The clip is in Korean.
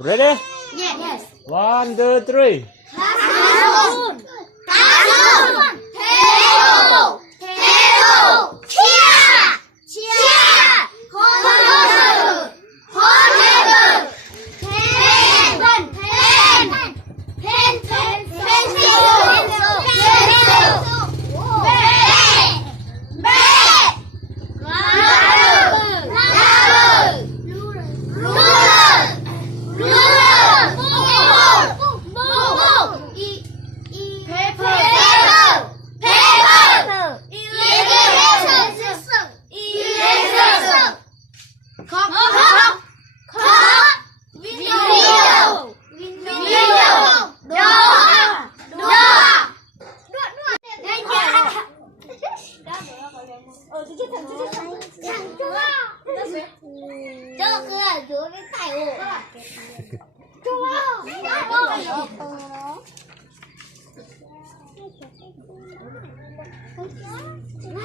Ready? Yes. 1, 2, 3. 가슴. 대로. 치아. 건우. Cho cửa dưới cái tay ổ. Cho